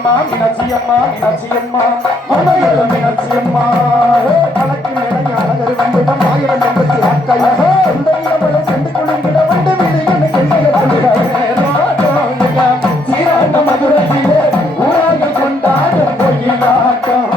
மீனாட்சியம்மா மீனாட்சியம்மா மீனாட்சியம்மா மலையில மீனாட்சியம்மா கலக்கு மேல அழகர் வந்திடம் ஆயிரம் எண்பத்தி ஆட்கள் உண்டையில சென்று குளிர்கிட வண்டு வீடு சீராண்ட மதுரையிலே ஊராக கொண்டாடும் கோயிலாட்டம்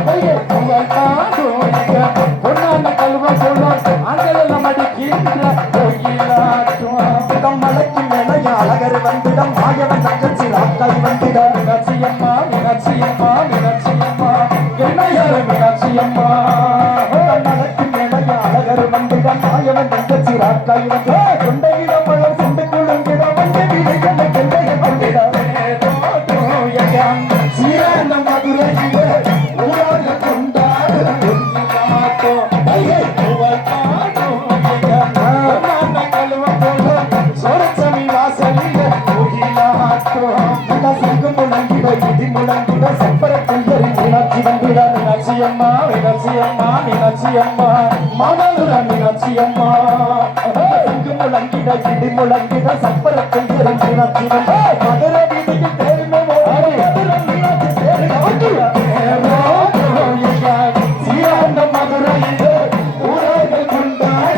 பொன்னான கல்வ சொல்லும் அங்கெல்லாம் அடிக்கின்ற கோயிலாட்டம் மலைக்கு மேல அழகர் வந்திடம் ஆயவன் தங்கச்சி ராக்காய் வந்திட மீனாட்சியம்மா மீனாட்சியம்மா மீனாட்சியம்மா என்ன யாரு மீனாட்சியம்மா மலைக்கு மேல அழகர் வந்திடம் ஆயவன் தங்கச்சி ராக்காய் வந்திட கொண்டையிடம் மலர் சென்று குழுங்கிட வந்து வீடுகளை கெண்டைய கொண்டிட சீரான மதுரையிலே ஊராக கொண்டாடும் மீனாட்சியம்மா மீனாட்சியம்மா மீனாட்சியம்மா மாமல்லூர மீனாட்சியம்மா முழங்கிட இடி முழங்கிட சப்பரத்தில் மீனாட்சி மதுரை வீதிக்கு தேர்மை மதுரை மீனாட்சி சீராண்ட மதுரையிலே ஊராக கொண்டாடு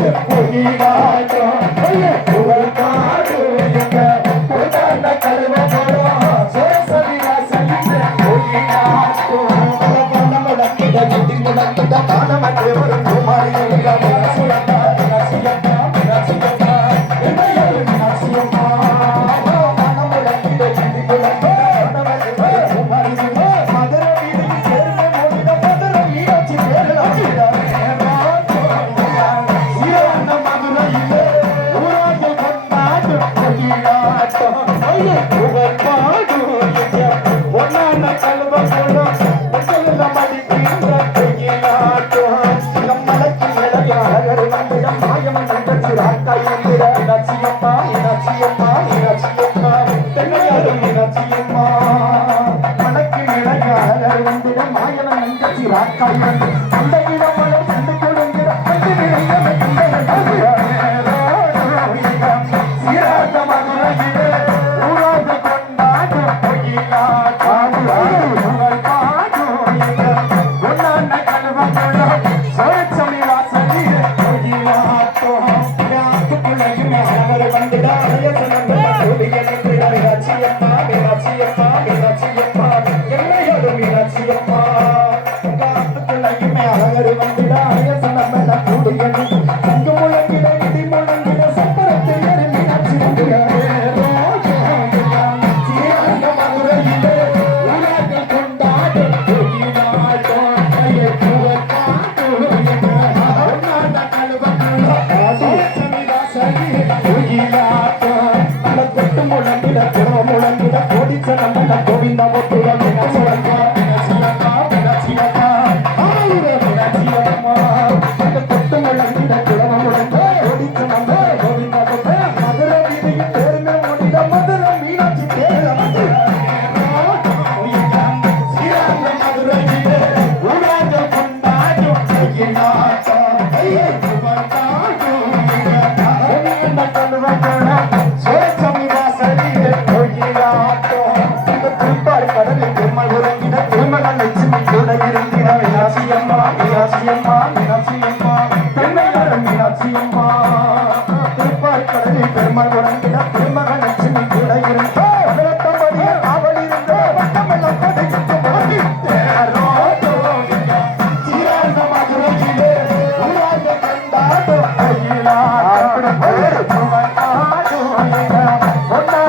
What